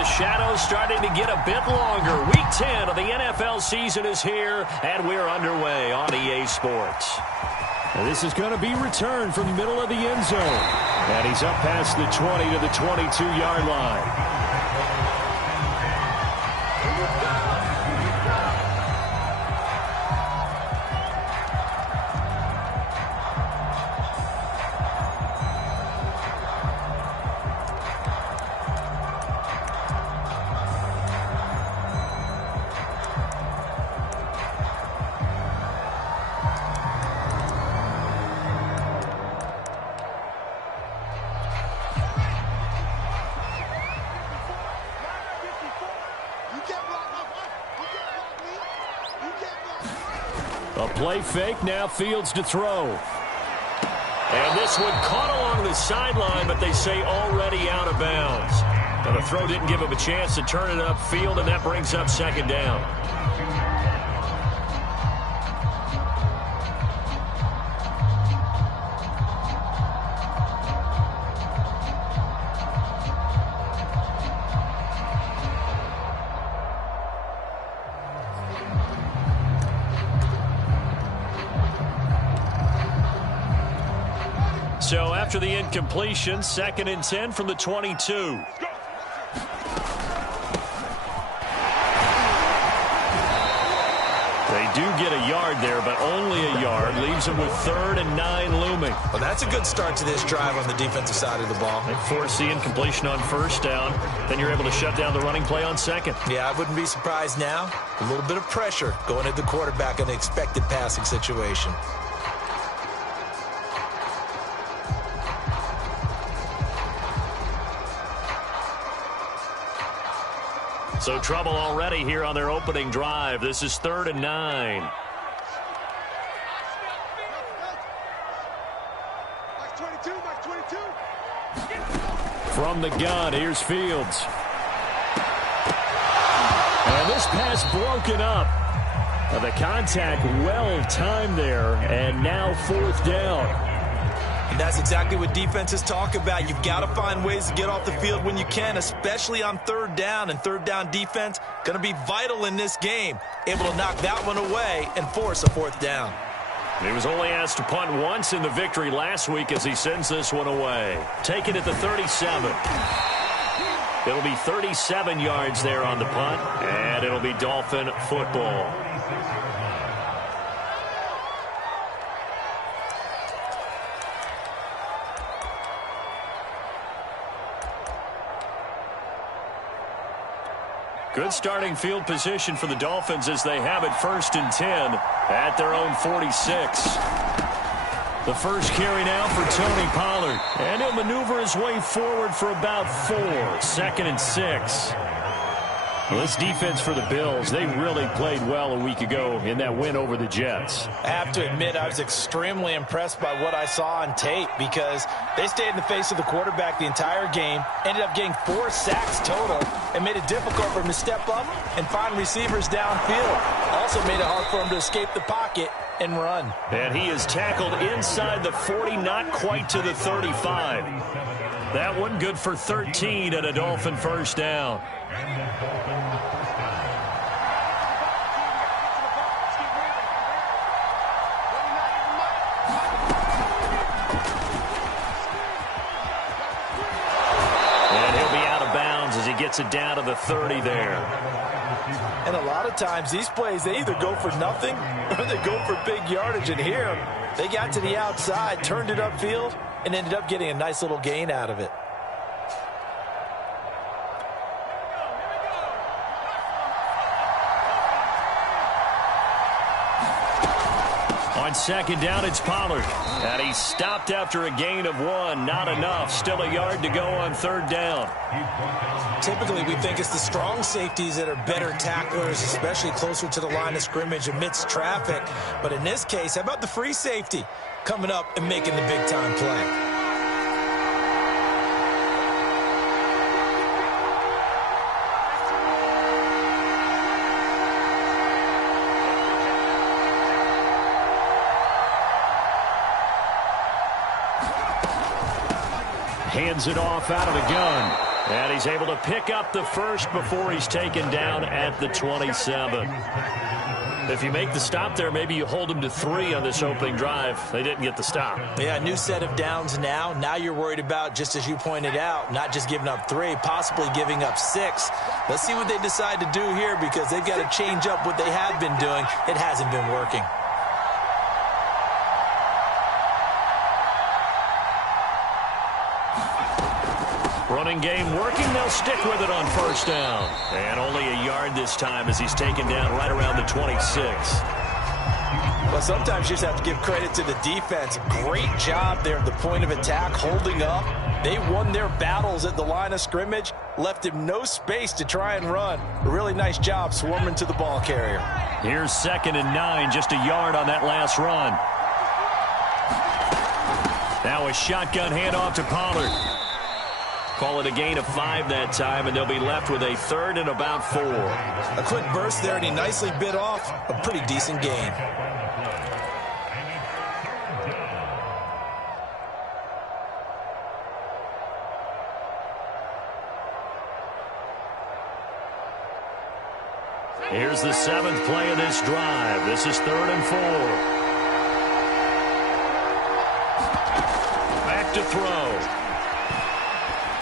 the shadows starting to get a bit longer. Week 10 of the NFL season is here, and we're underway on EA Sports. And this is going to be returned from the middle of the end zone. And he's up past the 20 to the 22-yard line. A play fake, now Fields to throw. And this one caught along the sideline, but they say already out of bounds. And the throw didn't give him a chance to turn it upfield, and that brings up second down. So after the incompletion, 2nd and 10 from the 22. They do get a yard there, but only a yard. Leaves them with 3rd and 9 looming. Well, that's a good start to this drive on the defensive side of the ball. They force the incompletion on 1st down. Then you're able to shut down the running play on 2nd. Yeah, I wouldn't be surprised now. A little bit of pressure going at the quarterback in an expected passing situation. So trouble already here on their opening drive. This is 3rd and 9. From the gun, here's Fields. And this pass broken up. The contact well timed there, and now 4th down. And that's exactly what defenses talk about. You've got to find ways to get off the field when you can, especially on 3rd down. And 3rd down defense going to be vital in this game. Able to knock that one away and force a 4th down. He was only asked to punt once in the victory last week as he sends this one away. Taken at the 37. It'll be 37 yards there on the punt, and it'll be Dolphin football. Good starting field position for the Dolphins as they have it 1st and 10 at their own 46. The first carry now for Tony Pollard. And he'll maneuver his way forward for about 4. 2nd and 6. Well, this defense for the Bills, they really played well a week ago in that win over the Jets. I have to admit, I was extremely impressed by what I saw on tape because they stayed in the face of the quarterback the entire game, ended up getting 4 sacks total, and made it difficult for him to step up and find receivers downfield. Also made it hard for him to escape the pocket and run. And he is tackled inside the 40, not quite to the 35. That one good for 13 and a Dolphin 1st down. And he'll be out of bounds as he gets it down to the 30 there. And a lot of times these plays, they either go for nothing or they go for big yardage. And here, they got to the outside, turned it upfield, and ended up getting a nice little gain out of it. On 2nd down, it's Pollard. And he's stopped after a gain of 1. Not enough. Still a yard to go on 3rd down. Typically, we think it's the strong safeties that are better tacklers, especially closer to the line of scrimmage amidst traffic. But in this case, how about the free safety coming up and making the big-time play? Hands it off out of the gun. And he's able to pick up the first before he's taken down at the 27. If you make the stop there, maybe you hold him to 3 on this opening drive. They didn't get the stop. Yeah, new set of downs now. Now you're worried about, just as you pointed out, not just giving up 3, possibly giving up 6. Let's see what they decide to do here, because they've got to change up what they have been doing. It hasn't been working. Running game working. They'll stick with it on first down. And only a yard this time as he's taken down right around the 26. Well, sometimes you just have to give credit to the defense. Great job there at the point of attack, holding up. They won their battles at the line of scrimmage, left him no space to try and run. A really nice job swarming to the ball carrier. Here's 2nd and 9, just a yard on that last run. Now a shotgun handoff to Pollard. Call it a gain of 5 that time, and they'll be left with a 3rd and about 4. A quick burst there, and he nicely bit off a pretty decent gain. Here's the 7th play of this drive. This is 3rd and 4. Back to throw.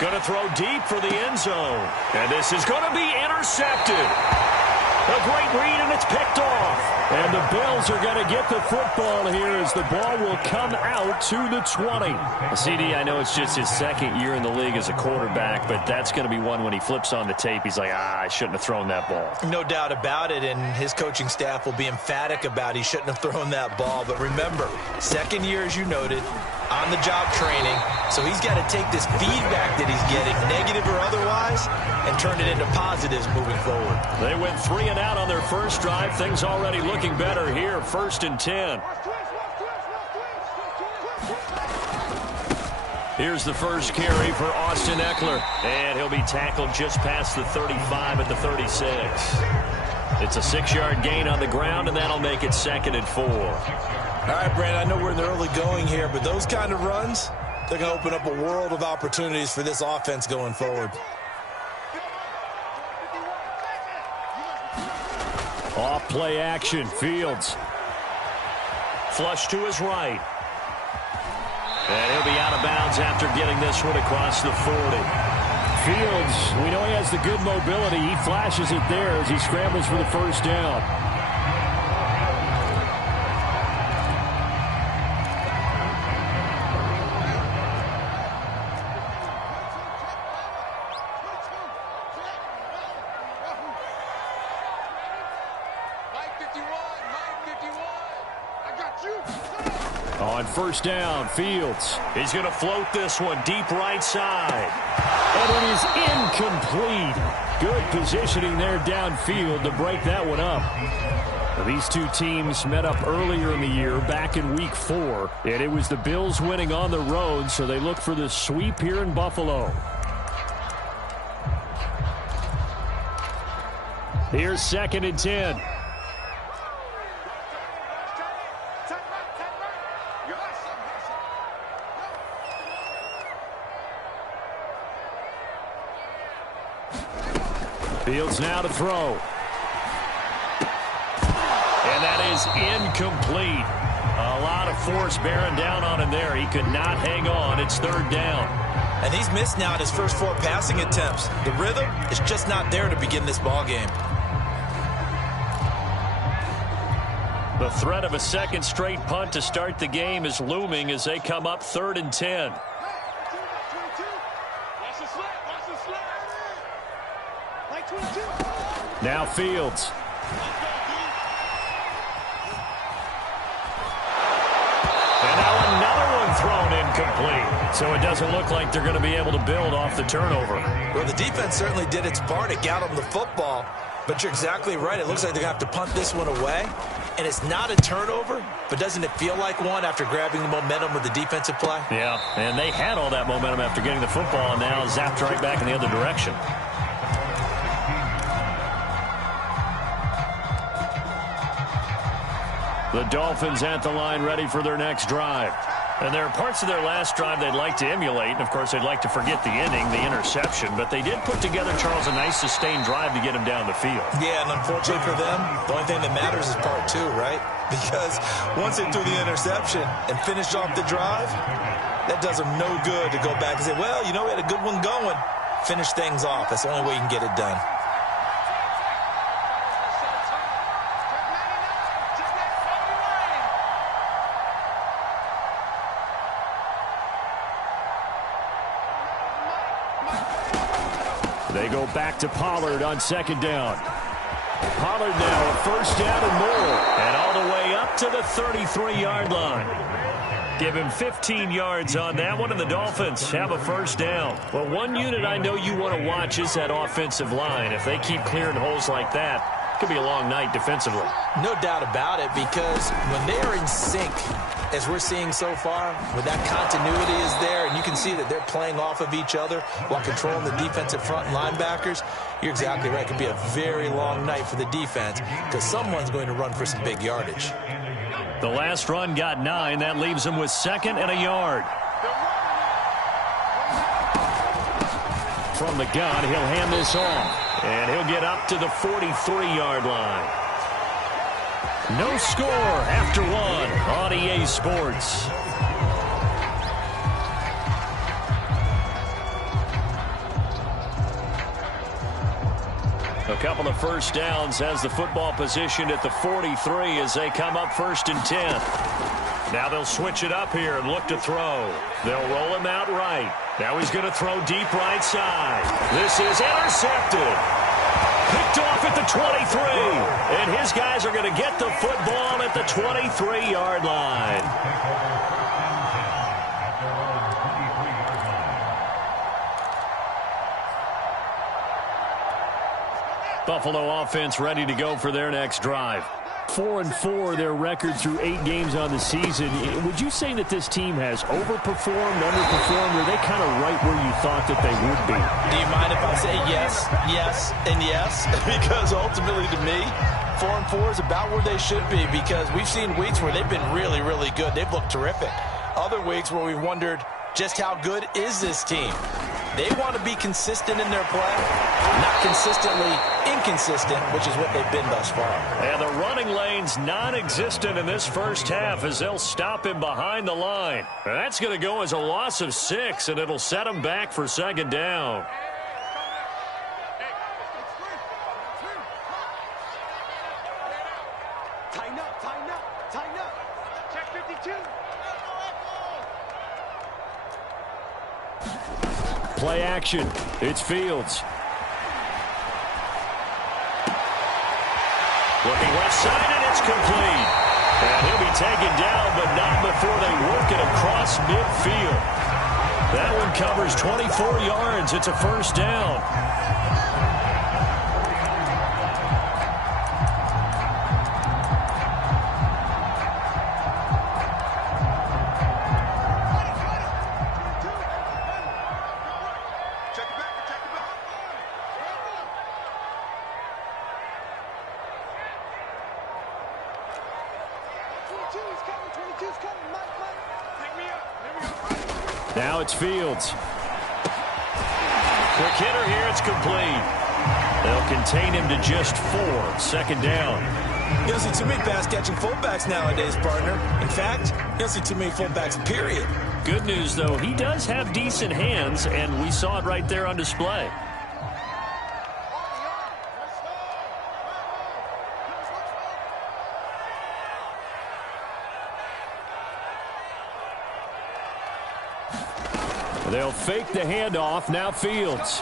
Going to throw deep for the end zone. And this is going to be intercepted. A great read, and it's picked off. And the Bills are going to get the football here as the ball will come out to the 20. CD, I know it's just his 2nd year in the league as a quarterback, but that's going to be one when he flips on the tape. He's like, I shouldn't have thrown that ball. No doubt about it, and his coaching staff will be emphatic about he shouldn't have thrown that ball. But remember, 2nd year, as you noted, on-the-job training, so he's got to take this feedback that he's getting, negative or otherwise, and turn it into positives moving forward. They went 3 and out on their first drive. Things already looking better here. 1st and 10. Here's the first carry for Austin Ekeler, and he'll be tackled just past the 35 at the 36. It's a 6-yard gain on the ground, and that'll make it 2nd and 4. All right, Brandon, I know we're in the early going here, but those kind of runs, they're going to open up a world of opportunities for this offense going forward. Off play action, Fields. Flush to his right. And he'll be out of bounds after getting this one across the 40. Fields, we know he has the good mobility. He flashes it there as he scrambles for the first down. On first down, Fields. He's going to float this one deep right side. And it is incomplete. Good positioning there downfield to break that one up. These two teams met up earlier in the year, back in Week 4. And it was the Bills winning on the road, so they look for the sweep here in Buffalo. Here's 2nd and 10. Fields now to throw. And that is incomplete. A lot of force bearing down on him there. He could not hang on. It's 3rd down. And he's missed now in his first 4 passing attempts. The rhythm is just not there to begin this ball game. The threat of a 2nd straight punt to start the game is looming as they come up 3rd and 10. Now Fields. And now another one thrown incomplete. So it doesn't look like they're going to be able to build off the turnover. Well, the defense certainly did its part. It got them the football. But you're exactly right. It looks like they're going to have to punt this one away. And it's not a turnover, but doesn't it feel like one after grabbing the momentum with the defensive play? Yeah, and they had all that momentum after getting the football, and now zapped right back in the other direction. The Dolphins at the line ready for their next drive. And there are parts of their last drive they'd like to emulate. And, of course, they'd like to forget the ending, the interception. But they did put together, Charles, a nice sustained drive to get him down the field. Yeah, and unfortunately for them, the only thing that matters is part two, right? Because once they threw the interception and finished off the drive, that does them no good to go back and say, well, you know, we had a good one going. Finish things off. That's the only way you can get it done. They go back to Pollard on second down. Pollard now a first down and more. And all the way up to the 33-yard line. Give him 15 yards on that one, and the Dolphins have a first down. Well, one unit I know you want to watch is that offensive line. If they keep clearing holes like that, it could be a long night defensively. No doubt about it, because when they are in sync, as we're seeing so far, when that continuity is there, and you can see that they're playing off of each other while controlling the defensive front linebackers, you're exactly right. It could be a very long night for the defense because someone's going to run for some big yardage. The last run got 9. That leaves him with 2nd and a yard. From the gun, he'll hand this off. And he'll get up to the 43-yard line. No score after one on EA Sports. A couple of first downs has the football positioned at the 43 as they come up 1st and 10. Now they'll switch it up here and look to throw. They'll roll him out right. Now he's going to throw deep right side. This is intercepted. Picked off at the 23. And his guys are going to get the football at the 23-yard line. Buffalo offense ready to go for their next drive. 4-4, their record through 8 games on the season. Would you say that this team has overperformed, underperformed, or are they kind of right where you thought that they would be? Do you mind if I say yes, yes, and yes? Because ultimately to me, 4-4 is about where they should be, because we've seen weeks where they've been really, really good. They've looked terrific. Other weeks where we've wondered just how good is this team. They want to be consistent in their play, not consistently inconsistent, which is what they've been thus far. And the running lane's non-existent in this first half as they'll stop him behind the line. That's going to go as a loss of 6, and it'll set him back for 2nd down. Tighten up, tighten up, tighten up. Check 52. Play action. It's Fields. Looking left side, and it's complete. And he'll be taken down, but not before they work it across midfield. That one covers 24 yards. It's a first down. Now it's Fields. Quick hitter here. It's complete. They'll contain him to just 4. 2nd down. You don't see too many pass-catching fullbacks nowadays, partner. In fact, you don't see too many fullbacks, period. Good news, though, he does have decent hands, and we saw it right there on display. They'll fake the handoff. Now Fields.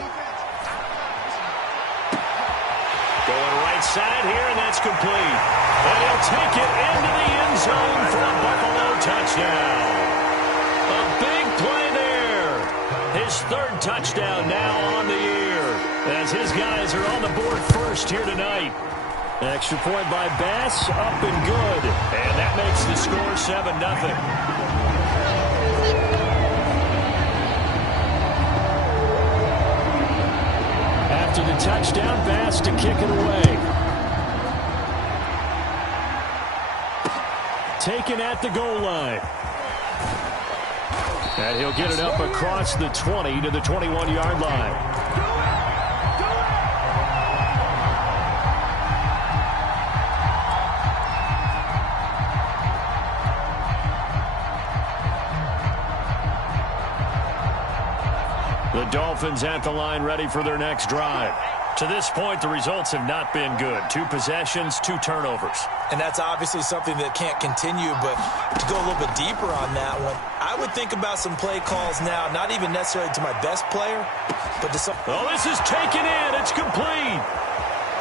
Going right side here, and that's complete. And he'll take it into the end zone for a Buffalo touchdown. A big play there. His 3rd touchdown now on the year, as his guys are on the board first here tonight. Extra point by Bass, up and good. And that makes the score 7-0. To the touchdown, Bass to kick it away. Taken at the goal line. And he'll get it up across the 20 to the 21-yard line. The Dolphins at the line ready for their next drive. To this point, the results have not been good. 2 possessions, 2 turnovers. And that's obviously something that can't continue, but to go a little bit deeper on that one, I would think about some play calls now, not even necessarily to my best player, but to some... Oh, this is taken in. It's complete.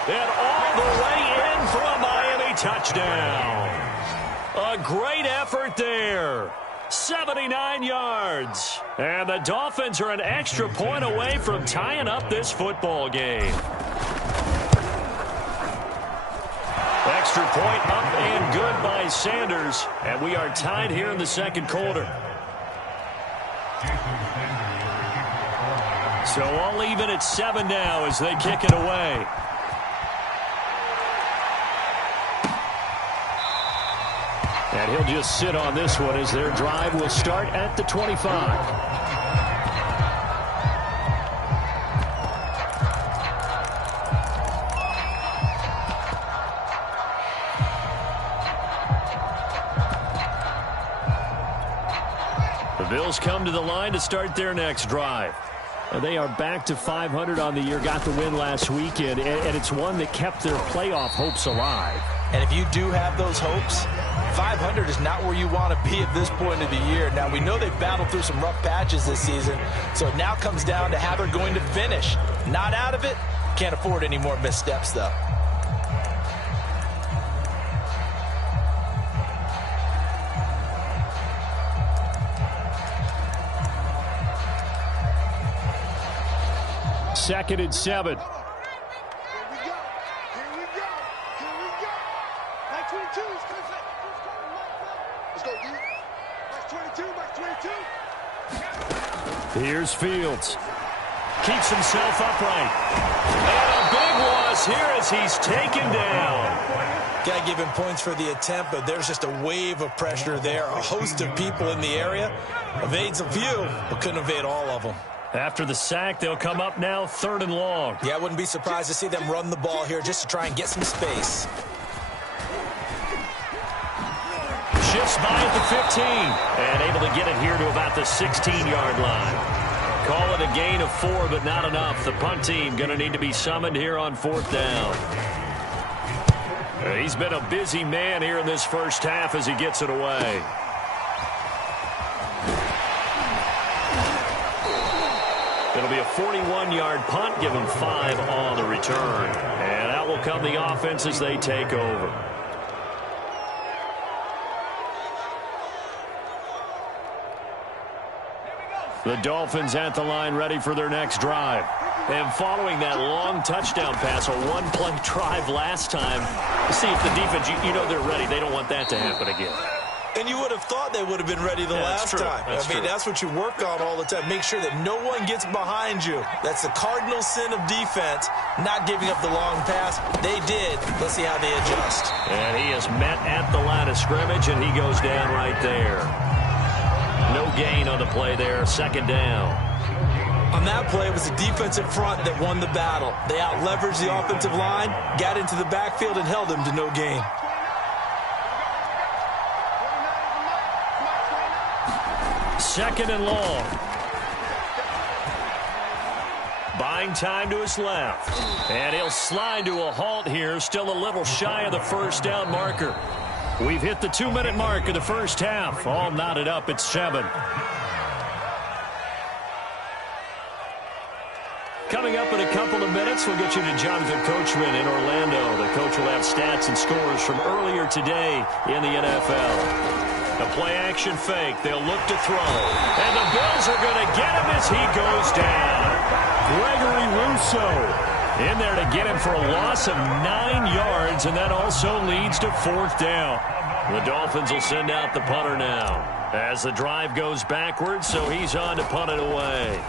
And all the way in for a Miami touchdown. A great effort there. 79 yards. And the Dolphins are an extra point away from tying up this football game. Extra point up and good by Sanders. And we are tied here in the second quarter. So all even at 7 now as they kick it away. And he'll just sit on this one as their drive will start at the 25. The Bills come to the line to start their next drive. They are back to 500 on the year, got the win last weekend, and it's one that kept their playoff hopes alive. And if you do have those hopes, 500 is not where you want to be at this point of the year. Now, we know they've battled through some rough patches this season, so it now comes down to how they're going to finish. Not out of it. Can't afford any more missteps, though. Second and 7. Here we go. Mike 22 is coming. Let's go, D. Mike 22. Here's Fields. Keeps himself upright. And a big loss here as he's taken down. Got to give him points for the attempt, but there's just a wave of pressure there. A host of people in the area. Evades a few, but couldn't evade all of them. After the sack, they'll come up now 3rd and long. Yeah, I wouldn't be surprised to see them run the ball here just to try and get some space. Shifts by at the 15 and able to get it here to about the 16-yard line. Call it a gain of 4, but not enough. The punt team going to need to be summoned here on 4th down. He's been a busy man here in this first half as he gets it away. It'll be a 41-yard punt, give him 5 on the return. And out will come the offense as they take over. The Dolphins at the line ready for their next drive. And following that long touchdown pass, a one-play drive last time, see if the defense, you know they're ready. They don't want that to happen again. And you would have thought they would have been ready the last time. That's what you work on all the time. Make sure that no one gets behind you. That's the cardinal sin of defense, not giving up the long pass. They did. Let's see how they adjust. And he is met at the line of scrimmage, and he goes down right there. No gain on the play there. 2nd down. On that play, it was the defensive front that won the battle. They out-leveraged the offensive line, got into the backfield, and held him to no gain. 2nd and long. Buying time to his left. And he'll slide to a halt here. Still a little shy of the 1st down marker. We've hit the 2-minute mark of the first half. All knotted up at 7. Coming up in a couple of minutes, we'll get you to Jonathan Coachman in Orlando. The coach will have stats and scores from earlier today in the NFL. A play-action fake. They'll look to throw. And the Bills are going to get him as he goes down. Gregory Rousseau in there to get him for a loss of 9 yards, and that also leads to 4th down. The Dolphins will send out the punter now as the drive goes backwards, so he's on to punt it away.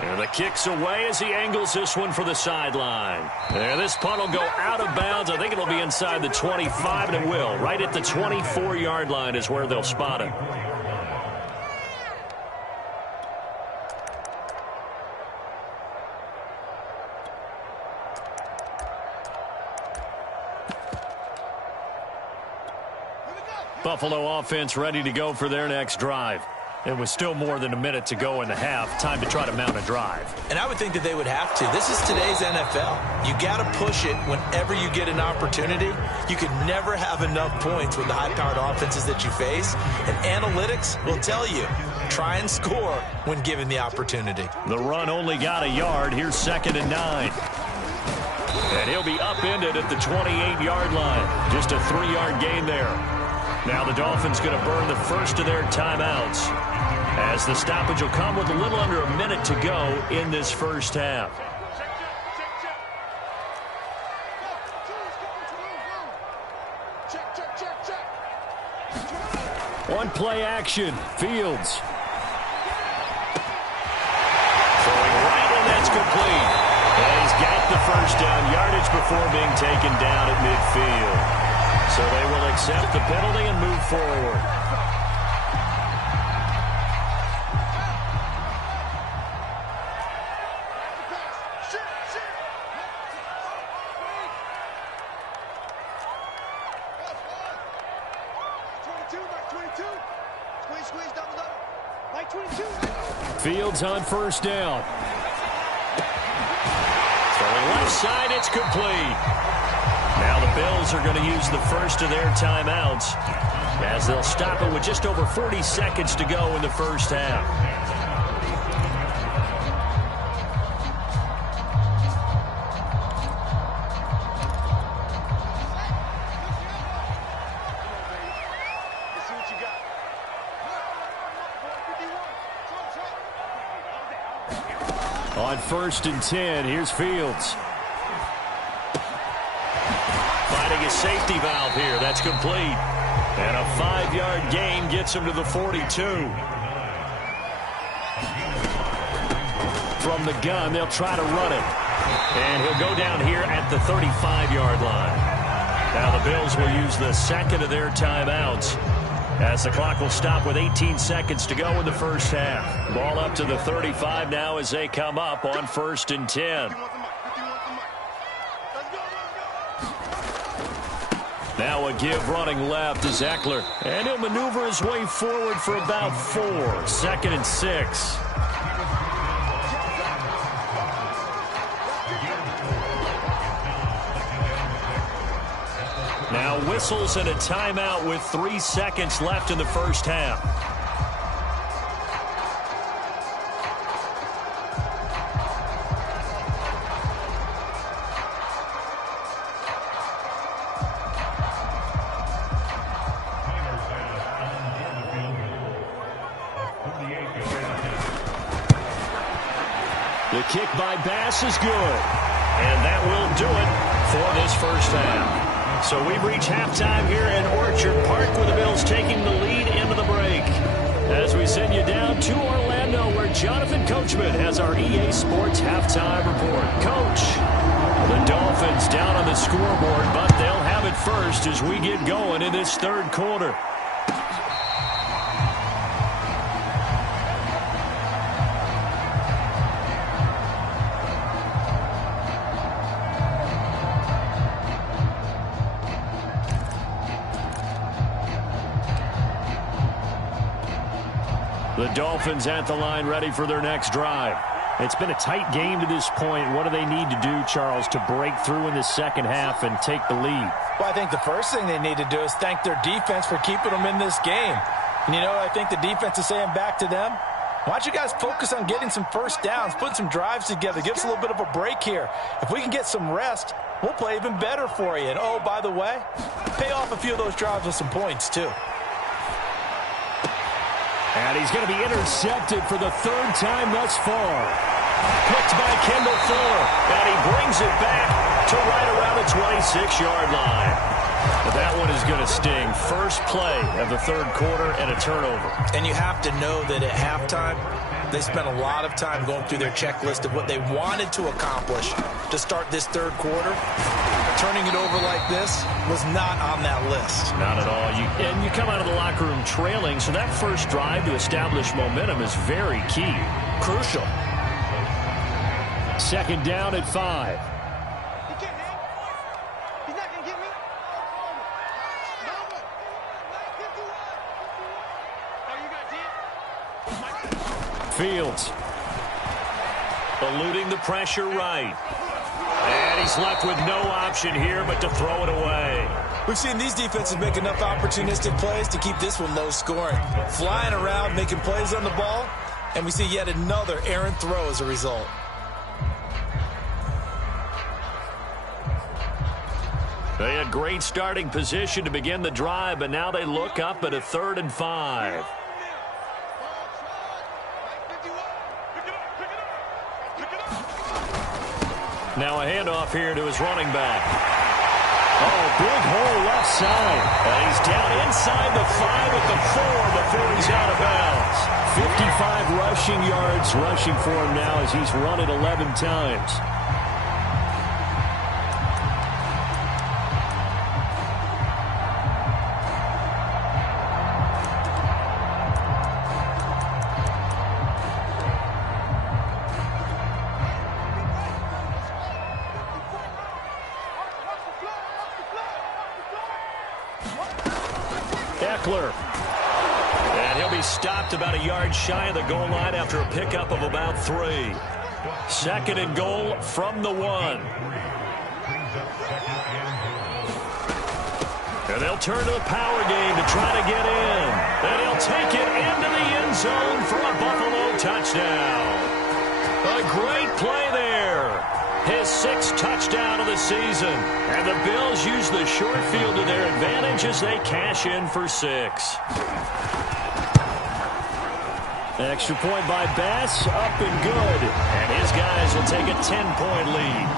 And the kick's away as he angles this one for the sideline. And this punt will go out of bounds. I think it'll be inside the 25, and it will. Right at the 24-yard line is where they'll spot it. Buffalo offense ready to go for their next drive. It was still more than a minute to go in the half. Time to try to mount a drive. And I would think that they would have to. This is today's NFL. You got to push it whenever you get an opportunity. You can never have enough points with the high-powered offenses that you face. And analytics will tell you, try and score when given the opportunity. The run only got a yard. Here's 2nd and 9. And he'll be upended at the 28-yard line. Just a 3-yard gain there. Now the Dolphins going to burn the first of their timeouts, as the stoppage will come with a little under a minute to go in this first half. One play action. Fields. Throwing right, and that's complete. And he's got the first down yardage before being taken down at midfield. So they will accept the penalty and move forward. Fields on first down. Throwing left side, it's complete. Now the Bills are going to use the first of their timeouts, as they'll stop it with just over 40 seconds to go in the first half. On 1st and 10, here's Fields. Finding a safety valve here. That's complete. And a 5-yard gain gets him to the 42. From the gun, they'll try to run it. And he'll go down here at the 35-yard line. Now the Bills will use the second of their timeouts, as the clock will stop with 18 seconds to go in the first half. Ball up to the 35 now as they come up on 1st and 10. Now a give running left to Ekeler. And he'll maneuver his way forward for about 4. 2nd and 6. Now whistles and a timeout with 3 seconds left in the first half. The kick by Bass is good. And that will do it for this first half. So we've reached halftime here in Orchard Park, with the Bills taking the lead into the break. As we send you down to Orlando, where Jonathan Coachman has our EA Sports halftime report. Coach, the Dolphins down on the scoreboard, but they'll have it first as we get going in this third quarter. The Dolphins at the line, ready for their next drive. It's been a tight game to this point. What do they need to do, Charles, to break through in the second half and take the lead? Well, I think the first thing they need to do is thank their defense for keeping them in this game. And you know, I think the defense is saying back to them, why don't you guys focus on getting some first downs, put some drives together, give us a little bit of a break here. If we can get some rest, we'll play even better for you. And, oh, by the way, pay off a few of those drives with some points, too. And he's going to be intercepted for the 3rd time thus far. Picked by Kendall Fuller. And he brings it back to right around the 26-yard line. But that one is going to sting. First play of the third quarter and a turnover. And you have to know that at halftime, they spent a lot of time going through their checklist of what they wanted to accomplish to start this third quarter. Turning it over like this was not on that list. Not at all. And you come out of the locker room trailing, so that first drive to establish momentum is very key. Crucial. 2nd down at 5. Fields. Eluding the pressure right. And he's left with no option here but to throw it away. We've seen these defenses make enough opportunistic plays to keep this one low scoring. Flying around, making plays on the ball, and we see yet another errant throw as a result. They had great starting position to begin the drive, but now they look up at a 3rd and 5. Now a handoff here to his running back. Oh, big hole left side. And he's down inside the 5 at the 4 before he's out of bounds. 55 rushing yards rushing for him now as he's run it 11 times. And he'll be stopped about a yard shy of the goal line after a pickup of about 3. 2nd and goal from the 1. And they'll turn to the power game to try to get in. And he'll take it into the end zone for a Buffalo touchdown. A great play there. His 6th touchdown of the season. And the Bills use the short field to their advantage as they cash in for 6. Extra point by Bass, up and good. And his guys will take a 10-point lead.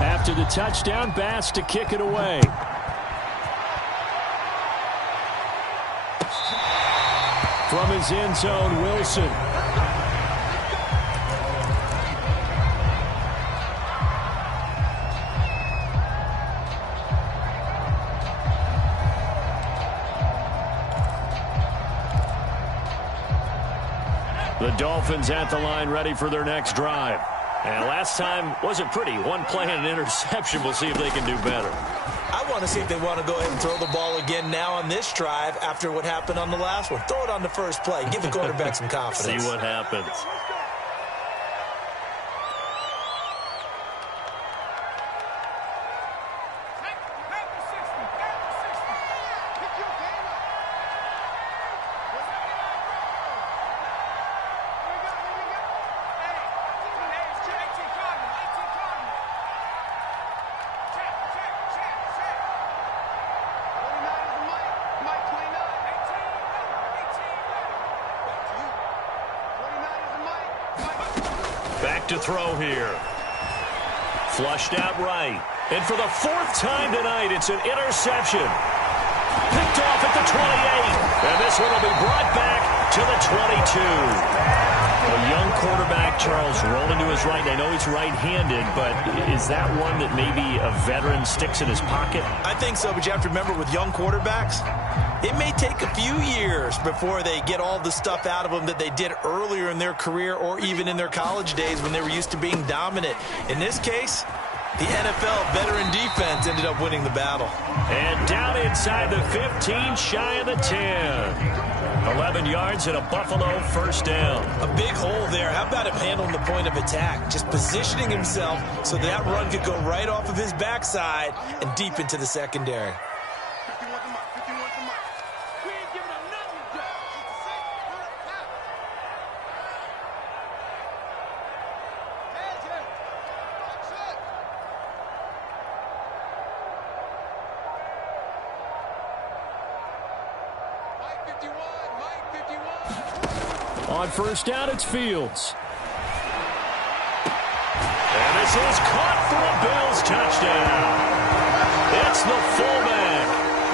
After the touchdown, Bass to kick it away. From his end zone, Wilson. The Dolphins at the line ready for their next drive. And last time wasn't pretty. One play and an interception. We'll see if they can do better. I want to see if they want to go ahead and throw the ball again now on this drive after what happened on the last one. Throw it on the first play. Give the quarterback some confidence. See what happens. Back to throw here. Flushed out right. And for the 4th time tonight, it's an interception. Picked off at the 28. And this one will be brought back to the 22. A young quarterback, Charles, rolling to his right. I know he's right-handed, but is that one that maybe a veteran sticks in his pocket? I think so, but you have to remember with young quarterbacks, it may take a few years before they get all the stuff out of them that they did earlier in their career or even in their college days when they were used to being dominant. In this case, the NFL veteran defense ended up winning the battle. And down inside the 15, shy of the 10. 11 yards and a Buffalo first down. A big hole there. How about him handling the point of attack? Just positioning himself so that run could go right off of his backside and deep into the secondary. On first down, it's Fields. And this is caught for a Bills touchdown. It's the fullback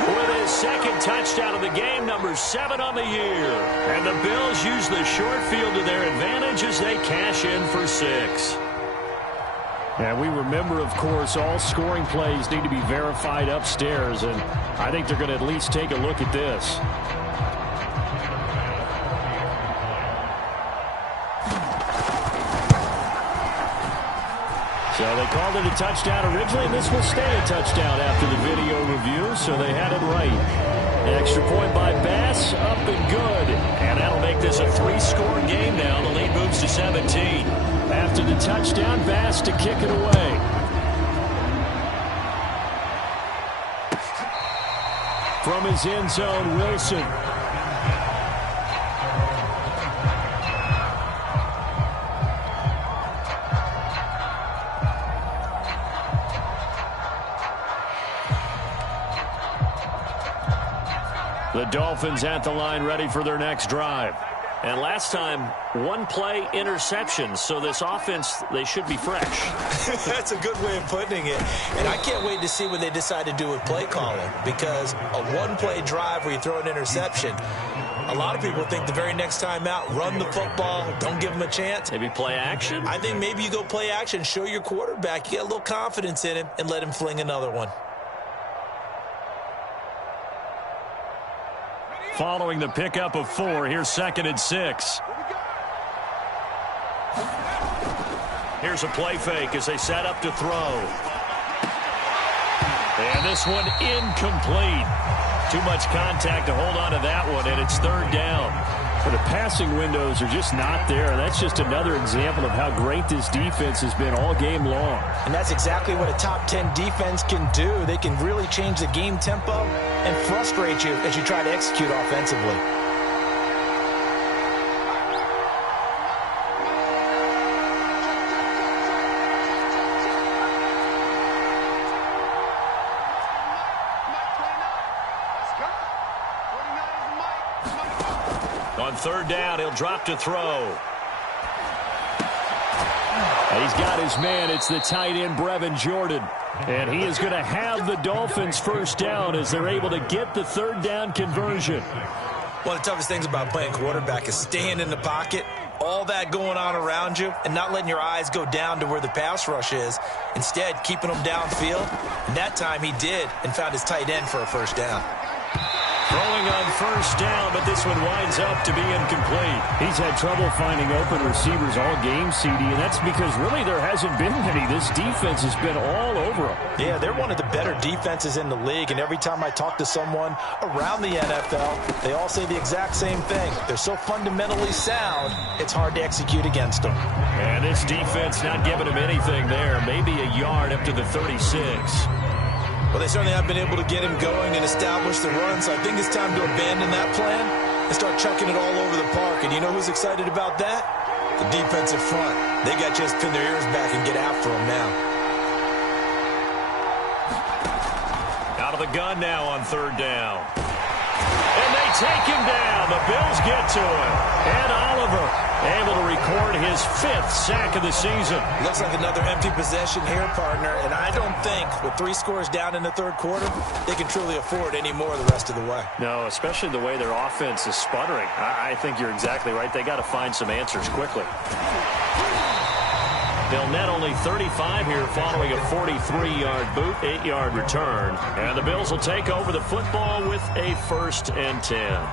with his 2nd touchdown of the game, number 7 on the year. And the Bills use the short field to their advantage as they cash in for 6. And we remember, of course, all scoring plays need to be verified upstairs, and I think they're going to at least take a look at this. So they called it a touchdown originally, and this will stay a touchdown after the video review, so they had it right. Extra point by Bass, up and good. And that'll make this a 3-score game now. The lead moves to 17. After the touchdown, Bass to kick it away. From his end zone, Wilson. The Dolphins at the line ready for their next drive. And last time, one play interception. So this offense, they should be fresh. That's a good way of putting it. And I can't wait to see what they decide to do with play calling. Because a one-play drive where you throw an interception, a lot of people think the very next time out, run the football, don't give them a chance. Maybe play action? I think maybe you go play action, show your quarterback, you get a little confidence in him, and let him fling another one. Following the pickup of 4, here's 2nd and 6. Here's a play fake as they set up to throw. And this one incomplete. Too much contact to hold on to that one, and it's 3rd down. But the passing windows are just not there, and that's just another example of how great this defense has been all game long. And that's exactly what a top 10 defense can do. They can really change the game tempo and frustrate you as you try to execute offensively. On 3rd down, he'll drop to throw. He's got his man. It's the tight end, Brevin Jordan. And he is going to have the Dolphins' 1st down as they're able to get the 3rd down conversion. One of the toughest things about playing quarterback is staying in the pocket, all that going on around you, and not letting your eyes go down to where the pass rush is. Instead, keeping them downfield. And that time he did and found his tight end for a 1st down. Throwing on 1st down, but this one winds up to be incomplete. He's had trouble finding open receivers all game, CD, and that's because really there hasn't been many. This defense has been all over them. Yeah, they're one of the better defenses in the league, and every time I talk to someone around the NFL, they all say the exact same thing. They're so fundamentally sound, it's hard to execute against them. And this defense not giving them anything there. Maybe a yard up to the 36. Well, they certainly have been able to get him going and establish the run, so I think it's time to abandon that plan and start chucking it all over the park. And you know who's excited about that? The defensive front. They got just pin their ears back and get after him now. Out of the gun now on 3rd down. And they take him down. The Bills get to him. And Oliver able to record his 5th sack of the season. Looks like another empty possession here, partner. And I don't think with 3 scores down in the 3rd quarter, they can truly afford any more the rest of the way. No, especially the way their offense is sputtering. I think you're exactly right. They got to find some answers quickly. They'll net only 35 here following a 43-yard boot, 8-yard return. And the Bills will take over the football with a 1st and 10.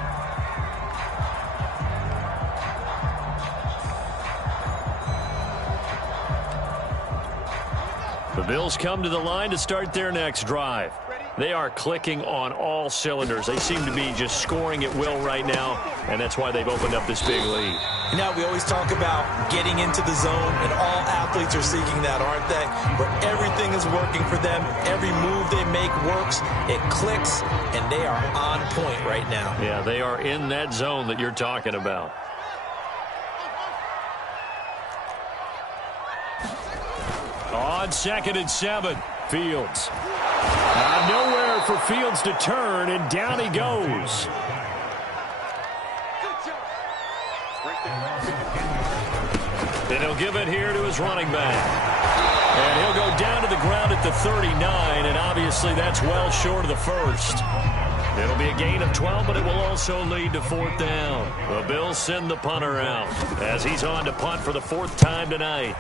The Bills come to the line to start their next drive. They are clicking on all cylinders. They seem to be just scoring at will right now, and that's why they've opened up this big lead. Now, we always talk about getting into the zone, and all athletes are seeking that, aren't they? Where everything is working for them, every move they make works, it clicks, and they are on point right now. Yeah, they are in that zone that you're talking about. On 2nd and 7, Fields. Nowhere for Fields to turn, and down he goes. And he'll give it here to his running back. And he'll go down to the ground at the 39, and obviously that's well short of the 1st. It'll be a gain of 12, but it will also lead to 4th down. The Bills send the punter out as he's on to punt for the 4th time tonight.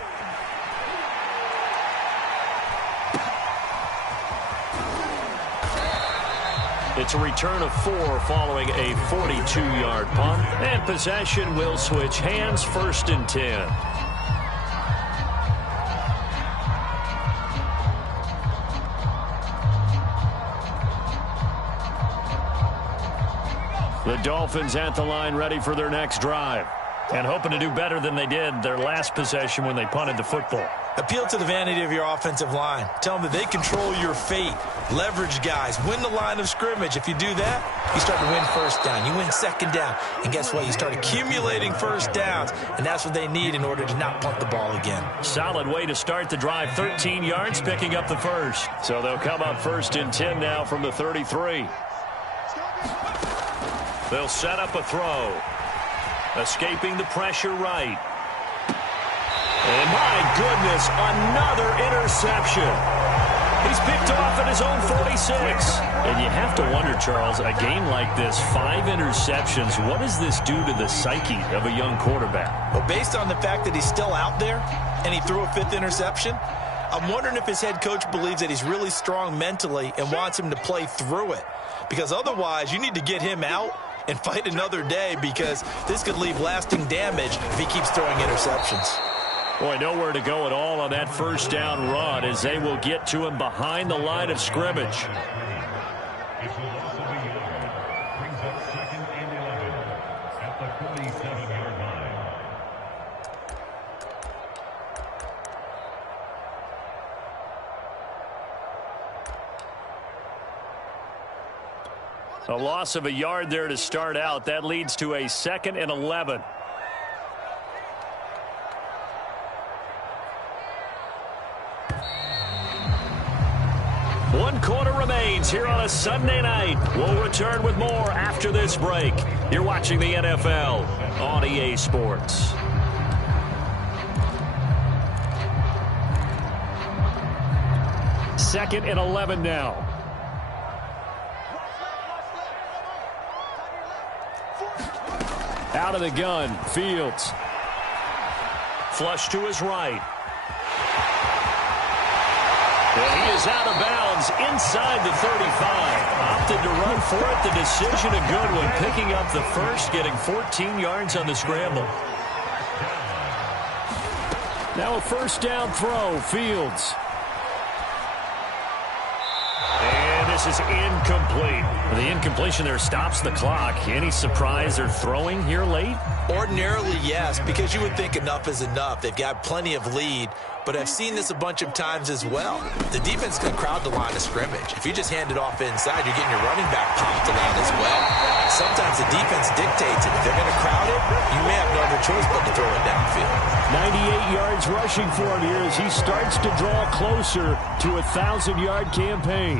It's a return of 4 following a 42-yard punt. And possession will switch hands, 1st and 10. The Dolphins at the line ready for their next drive. And hoping to do better than they did their last possession when they punted the football. Appeal to the vanity of your offensive line. Tell them that they control your fate. Leverage guys. Win the line of scrimmage. If you do that, you start to win 1st down. You win 2nd down. And guess what? You start accumulating 1st downs. And that's what they need in order to not punt the ball again. Solid way to start the drive. 13 yards, picking up the 1st. So they'll come up 1st and 10 now from the 33. They'll set up a throw. Escaping the pressure right. And my goodness, another interception. He's picked off at his own 46. And you have to wonder, Charles, a game like this, 5 interceptions, what does this do to the psyche of a young quarterback? Well, based on the fact that he's still out there and he threw a 5th interception, I'm wondering if his head coach believes that he's really strong mentally and wants him to play through it. Because otherwise, you need to get him out and fight another day, because this could leave lasting damage if he keeps throwing interceptions. Boy, nowhere to go at all on that 1st down run as they will get to him behind the line of scrimmage. A loss of a yard there to start out. That leads to a 2nd and 11. One quarter remains here on a Sunday night. We'll return with more after this break. You're watching the NFL on EA Sports. Second and 11 now. Out of the gun, Fields. Flush to his right. And he is out of bounds inside the 35. Opted to run for it. The decision a good one. Picking up the 1st, getting 14 yards on the scramble. Now a 1st down throw, Fields. And this is incomplete. The incompletion there stops the clock. Any surprise they're throwing here late? Ordinarily, yes, because you would think enough is enough. They've got plenty of lead, but I've seen this a bunch of times as well. The defense can crowd the line of scrimmage. If you just hand it off inside, you're getting your running back popped around as well. Sometimes the defense dictates it. If they're going to crowd it, you may have no other choice but to throw it downfield. 98 yards rushing for him here as he starts to draw closer to a 1,000-yard campaign.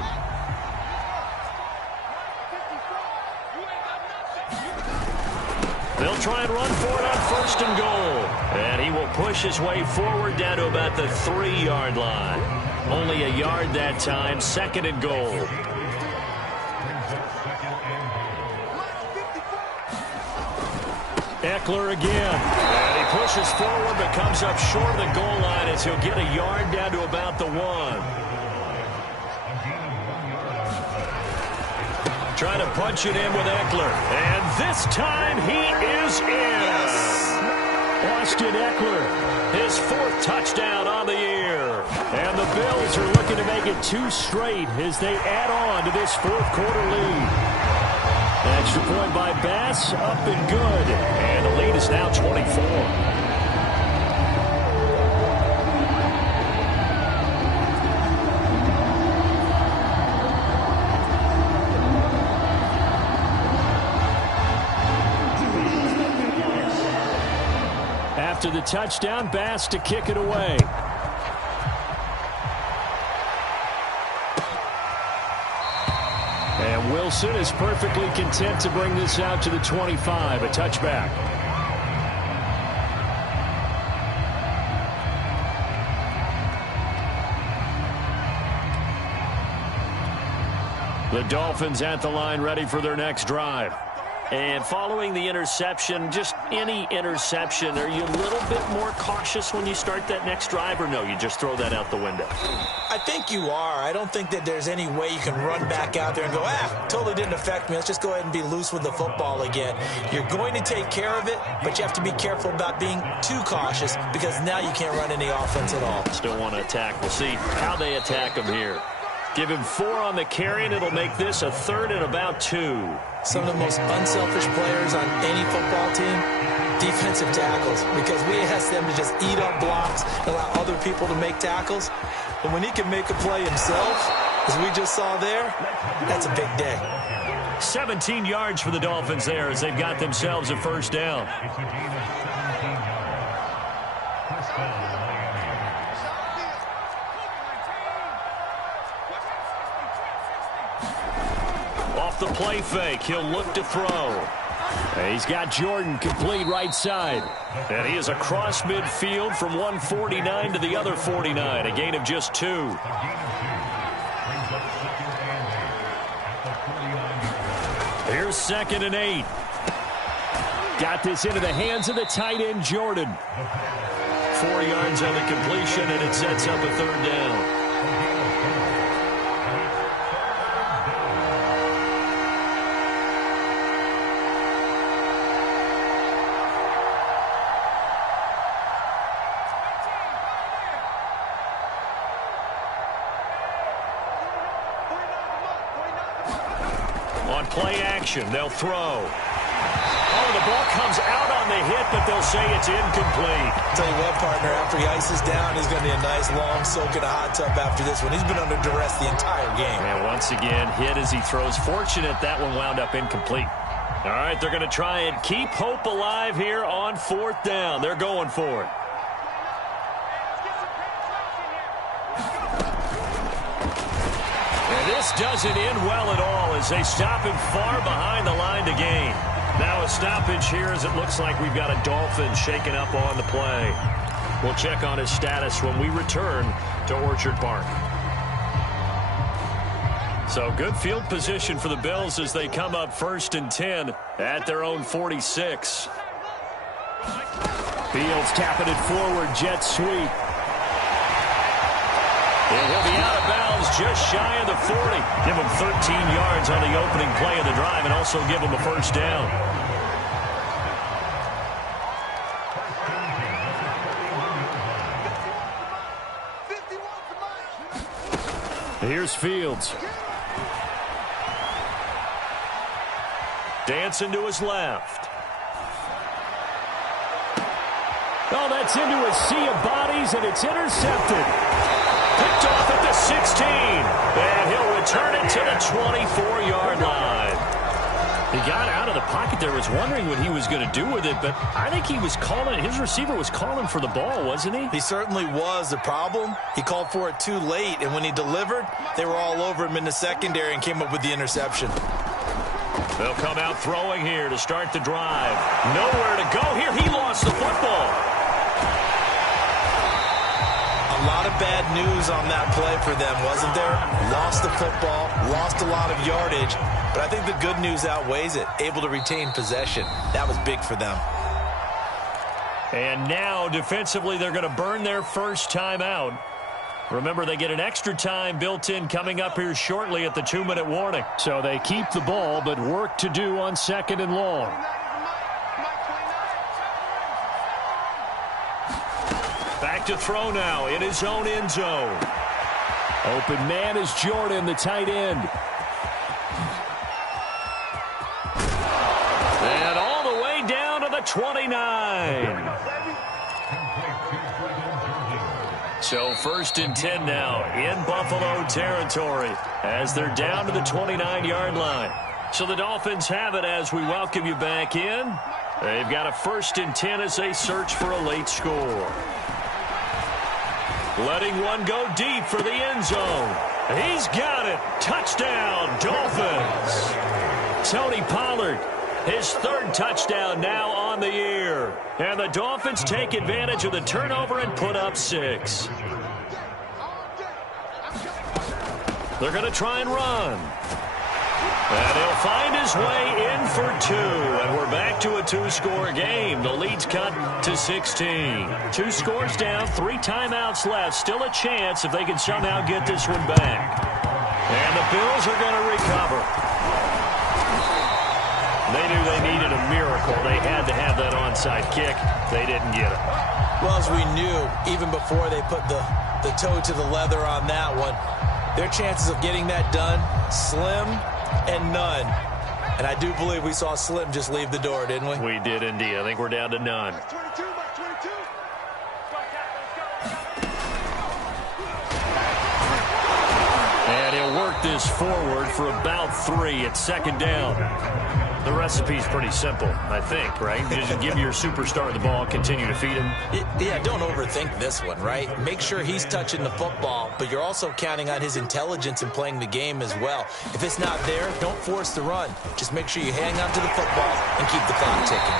They'll try and run for it on 1st and goal. And he will push his way forward down to about the 3-yard line. Only a yard that time, 2nd and goal. Eckler again. And he pushes forward but comes up short of the goal line as he'll get a yard down to about the 1. Trying to punch it in with Eckler. And this time he is in. Yes. Austin Eckler, his 4th touchdown on the year. And the Bills are looking to make it 2 straight as they add on to this 4th quarter lead. Extra point by Bass, up and good. And the lead is now 24. After the touchdown, Bass to kick it away. And Wilson is perfectly content to bring this out to the 25, a touchback. The Dolphins at the line ready for their next drive. And following the interception, just any interception, are you a little bit more cautious when you start that next drive, or no, you just throw that out the window? I think you are. I don't think that there's any way you can run back out there and go, totally didn't affect me. Let's just go ahead and be loose with the football again. You're going to take care of it, but you have to be careful about being too cautious because now you can't run any offense at all. Still want to attack. We'll see how they attack him here. Give him 4 on the carry, and it'll make this a 3rd and about 2. Some of the most unselfish players on any football team, defensive tackles, because we ask them to just eat up blocks, allow other people to make tackles. But when he can make a play himself, as we just saw there, that's a big day. 17 yards for the Dolphins there as they've got themselves a first down. Off the play fake, he'll look to throw. He's got Jordan complete right side. And he is across midfield from 149 to the other 49, a gain of just 2. Here's 2nd and 8. Got this into the hands of the tight end, Jordan. 4 yards on the completion, and it sets up a 3rd down. On play action, they'll throw. Oh, the ball comes out on the hit, but they'll say it's incomplete. I'll tell you what, partner, after he ices down, he's going to be a nice long soak in a hot tub after this one. He's been under duress the entire game. And once again, hit as he throws. Fortunate that one wound up incomplete. All right, they're going to try and keep hope alive here on 4th down. They're going for it. This doesn't end well at all as they stop him far behind the line to gain. Now a stoppage here as it looks like we've got a Dolphin shaken up on the play. We'll check on his status when we return to Orchard Park. So good field position for the Bills as they come up 1st and 10 at their own 46. Fields tapping it forward, jet sweep. And he'll be out of bounds just shy of the 40. Give him 13 yards on the opening play of the drive and also give him a first down. Here's Fields. Dancing to his left. Oh, that's into a sea of bodies, and it's intercepted. Picked off at the 16, and he'll return it to the 24-yard line. He got out of the pocket there, was wondering what he was going to do with it, but I think he was calling, his receiver was calling for the ball, wasn't he? He certainly was. The problem, he called for it too late, and when he delivered, they were all over him in the secondary and came up with the interception. They'll come out throwing here to start the drive. Nowhere to go here. He lost the football. A lot of bad news on that play for them, wasn't there? Lost the football, lost a lot of yardage, but I think the good news outweighs it. Able to retain possession. That was big for them. And now, defensively, they're going to burn their first time out. Remember, they get an extra time built in coming up here shortly at the 2-minute warning. So they keep the ball, but work to do on 2nd and long. Back to throw now in his own end zone. Open man is Jordan, the tight end. And all the way down to the 29. So 1st and 10 now in Buffalo territory as they're down to the 29-yard line. So the Dolphins have it as we welcome you back in. They've got a 1st and 10 as they search for a late score. Letting one go deep for the end zone. He's got it. Touchdown, Dolphins. Tony Pollard, his 3rd touchdown now on the year. And the Dolphins take advantage of the turnover and put up 6. They're going to try and run. And he'll find his way in for two. And we're back to a two-score game. The lead's cut to 16. 2 scores down, 3 timeouts left. Still a chance if they can somehow get this one back. And the Bills are going to recover. They knew they needed a miracle. They had to have that onside kick. They didn't get it. Well, as we knew, even before they put the toe to the leather on that one, their chances of getting that done, slim and none. And I do believe we saw Slim just leave the door, didn't we? We did indeed. I think we're down to none. And he'll work this forward for about 3 at second down. The recipe's pretty simple, I think, right? You just give your superstar the ball, continue to feed him. Yeah, don't overthink this one, right? Make sure he's touching the football, but you're also counting on his intelligence in playing the game as well. If it's not there, don't force the run. Just make sure you hang on to the football and keep the clock ticking.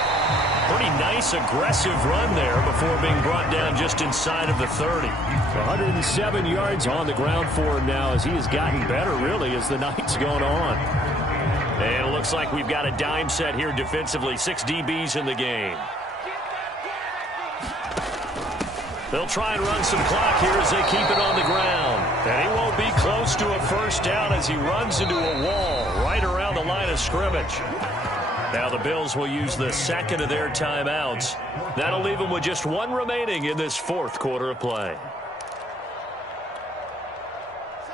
Pretty nice, aggressive run there before being brought down just inside of the 30. 107 yards on the ground for him now as he has gotten better, really, as the night's gone on. And it looks like we've got a dime set here defensively. 6 DBs in the game. They'll try and run some clock here as they keep it on the ground. And he won't be close to a first down as he runs into a wall right around the line of scrimmage. Now the Bills will use the second of their timeouts. That'll leave them with just 1 remaining in this 4th quarter of play.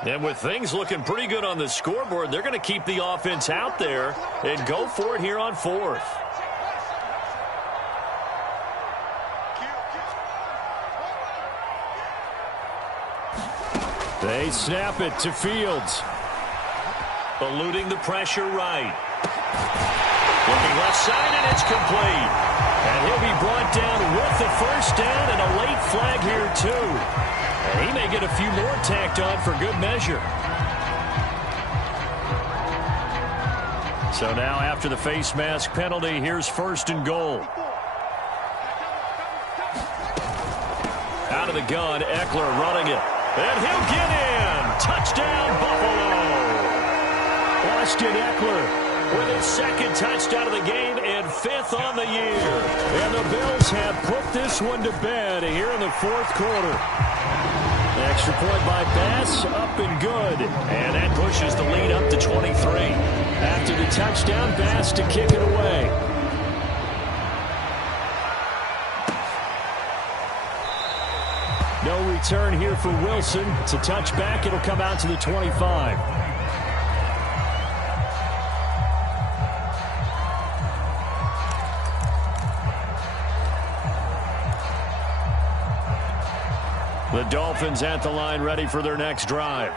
And with things looking pretty good on the scoreboard, they're going to keep the offense out there and go for it here on 4th. They snap it to Fields. Eluding the pressure right. Looking left side, and it's complete. And he'll be brought down with the first down and a late flag here, too. And he may get a few more tacked on for good measure. So now after the face mask penalty, here's 1st and goal. Out of the gun, Eckler running it. And he'll get in. Touchdown, Buffalo. Austin Eckler with his 2nd touchdown of the game and 5th on the year. And the Bills have put this one to bed here in the 4th quarter. Extra point by Bass, up and good. And that pushes the lead up to 23. After the touchdown, Bass to kick it away. No return here for Wilson. It's a touchback. It'll come out to the 25. The Dolphins at the line ready for their next drive.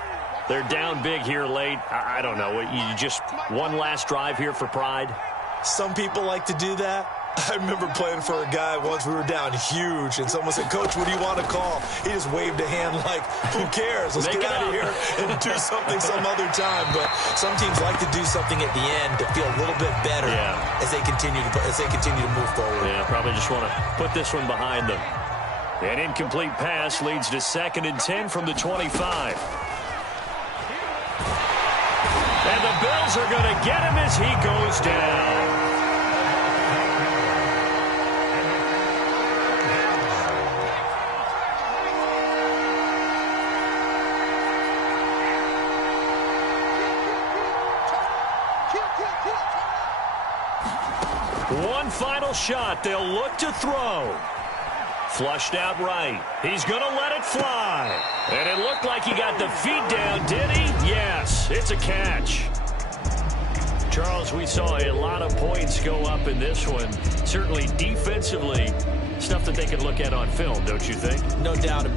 They're down big here late. I don't know. You just one last drive here for pride? Some people like to do that. I remember playing for a guy once. We were down huge, and someone said, "Coach, what do you want to call?" He just waved a hand like, "Who cares? Let's get out of here and do something some other time." But some teams like to do something at the end to feel a little bit better as they continue to move forward. Yeah, probably just want to put this one behind them. An incomplete pass leads to 2nd and 10 from the 25. And the Bills are going to get him as he goes down. One final shot. They'll look to throw. Flushed out right. He's going to let it fly. And it looked like he got the feet down, did he? Yes, it's a catch. Charles, we saw a lot of points go up in this one. Certainly defensively, stuff that they can look at on film, don't you think? No doubt about it.